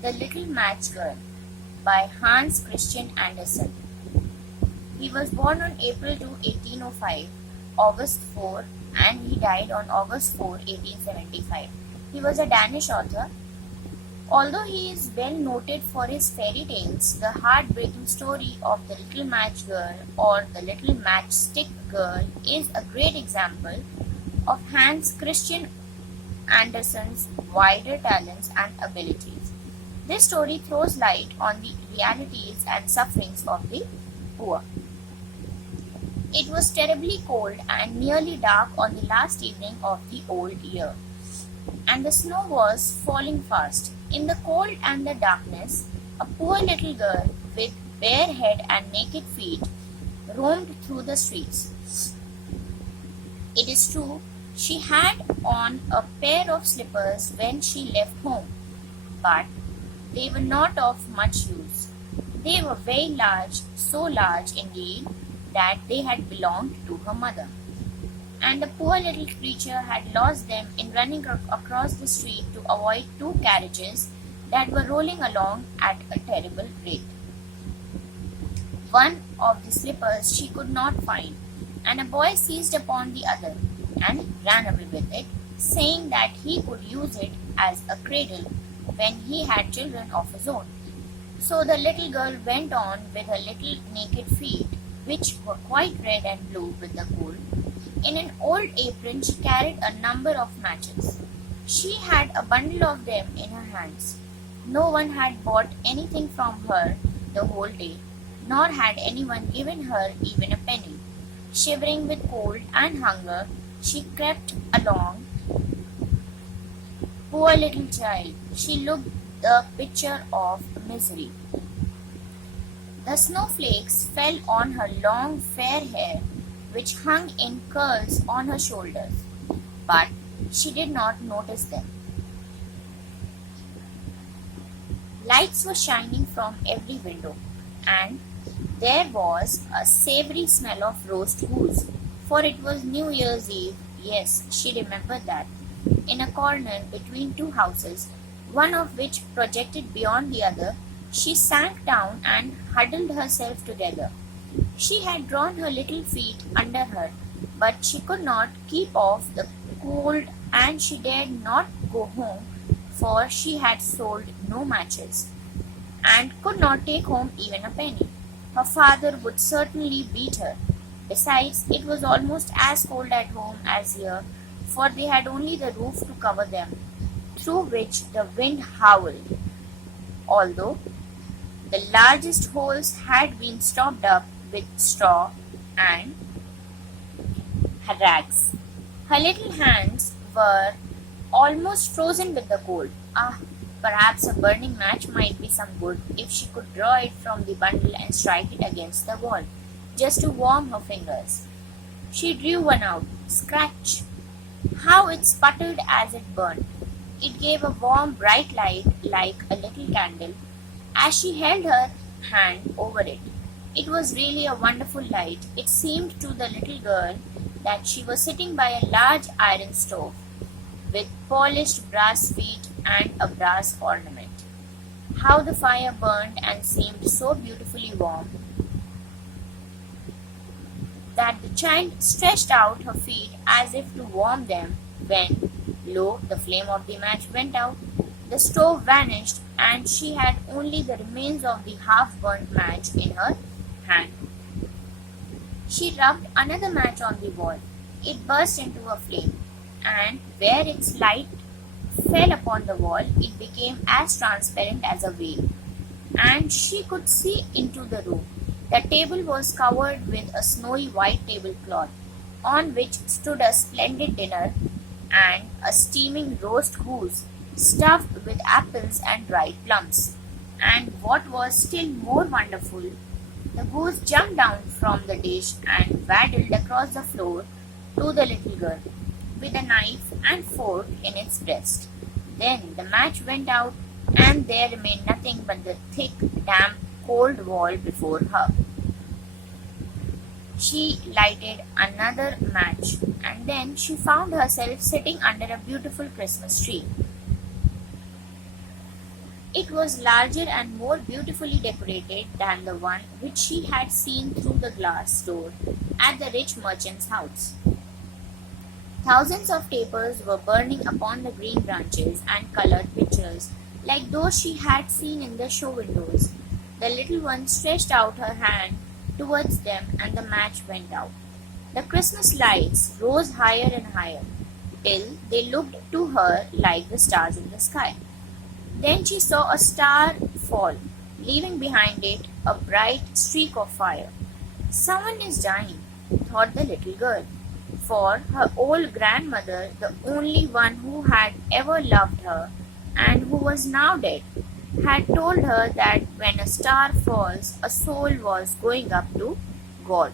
The Little Match Girl by Hans Christian Andersen. He was born on April 2, 1805, August 4, and he died on August 4, 1875. He was a Danish author. Although he is well noted for his fairy tales, the heartbreaking story of the Little Match Girl or the Little Matchstick Girl is a great example of Hans Christian Andersen's wider talents and abilities. This story throws light on the realities and sufferings of the poor. It was terribly cold and nearly dark on the last evening of the old year, and the snow was falling fast. In the cold and the darkness, a poor little girl with bare head and naked feet roamed through the streets. It is true, she had on a pair of slippers when she left home, but they were not of much use. They were very large, so large indeed that they had belonged to her mother, and the poor little creature had lost them in running across the street to avoid two carriages that were rolling along at a terrible rate. One of the slippers she could not find, and a boy seized upon the other and ran away with it, saying that he could use it as a cradle when he had children of his own. So the little girl went on with her little naked feet, which were quite red and blue with the cold. In an old apron she carried a number of matches. She had a bundle of them in her hands. No one had bought anything from her the whole day, nor had anyone given her even a penny. Shivering with cold and hunger, she crept along. Poor little child, she looked the picture of misery. The snowflakes fell on her long fair hair, which hung in curls on her shoulders, but she did not notice them. Lights were shining from every window, and there was a savory smell of roast goose, for it was New Year's Eve. Yes, she remembered that. In a corner between two houses, one of which projected beyond the other, she sank down and huddled herself together. She had drawn her little feet under her, but she could not keep off the cold, and she dared not go home, for she had sold no matches, and could not take home even a penny. Her father would certainly beat her. Besides, it was almost as cold at home as here, for they had only the roof to cover them, through which the wind howled, although the largest holes had been stopped up with straw and rags. Her little hands were almost frozen with the cold. Perhaps a burning match might be some good if she could draw it from the bundle and strike it against the wall, just to warm her fingers. She drew one out. Scratch! How it sputtered as it burned! It gave a warm, bright light like a little candle as she held her hand over it. It was really a wonderful light. It seemed to the little girl that she was sitting by a large iron stove, with polished brass feet and a brass ornament. How the fire burned and seemed so beautifully warm that the child stretched out her feet as if to warm them when, lo, the flame of the match went out. The stove vanished, and she had only the remains of the half-burnt match in her hand. She rubbed another match on the wall. It burst into a flame, and where its light fell upon the wall, it became as transparent as a veil, and she could see into the room. The table was covered with a snowy white tablecloth, on which stood a splendid dinner and a steaming roast goose stuffed with apples and dried plums. And what was still more wonderful, the goose jumped down from the dish and waddled across the floor to the little girl, with a knife and fork in its breast. Then the match went out, and there remained nothing but the thick, damp, cold wall before her. She lighted another match, and then she found herself sitting under a beautiful Christmas tree. It was larger and more beautifully decorated than the one which she had seen through the glass door at the rich merchant's house. Thousands of tapers were burning upon the green branches and colored pictures, like those she had seen in the show windows. The little one stretched out her hand towards them, and the match went out. The Christmas lights rose higher and higher, till they looked to her like the stars in the sky. Then she saw a star fall, leaving behind it a bright streak of fire. Someone is dying, thought the little girl, for her old grandmother, the only one who had ever loved her and who was now dead, had told her that when a star falls, a soul was going up to God.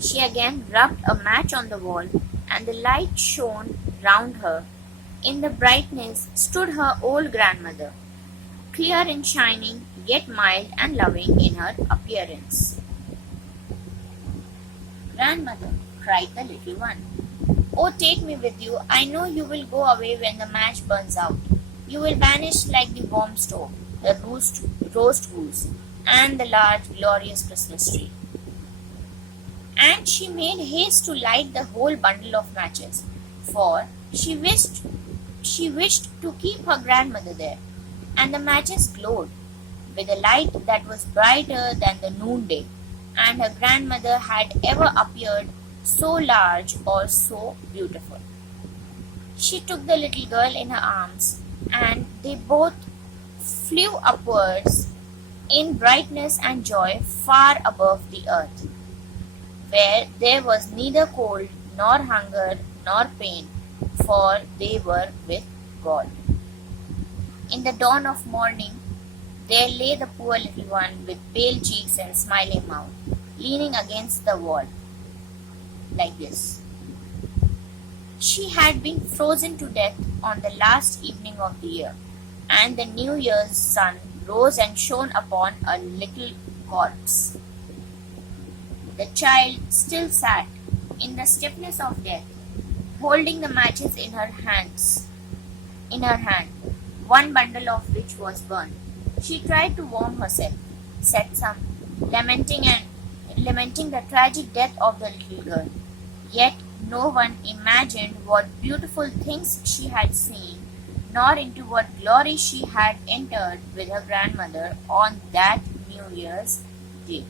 She again rubbed a match on the wall, and the light shone round her. In the brightness stood her old grandmother, clear and shining, yet mild and loving in her appearance. "Grandmother," cried the little one, "oh, take me with you. I know you will go away when the match burns out. You will vanish like the warm stove, the roast goose, and the large, glorious Christmas tree." And she made haste to light the whole bundle of matches, for she wished to keep her grandmother there. And the matches glowed with a light that was brighter than the noonday, and her grandmother had ever appeared so large or so beautiful. She took the little girl in her arms, and they both flew upwards in brightness and joy far above the earth, where there was neither cold nor hunger nor pain, for they were with God. In the dawn of morning, there lay the poor little one with pale cheeks and smiling mouth, leaning against the wall, like this. She had been frozen to death on the last evening of the year, and the New Year's sun rose and shone upon a little corpse. The child still sat in the stiffness of death, holding the matches in her hand, one bundle of which was burned. She tried to warm herself, said some, lamenting the tragic death of the little girl. Yet no one imagined what beautiful things she had seen, nor into what glory she had entered with her grandmother on that New Year's Day.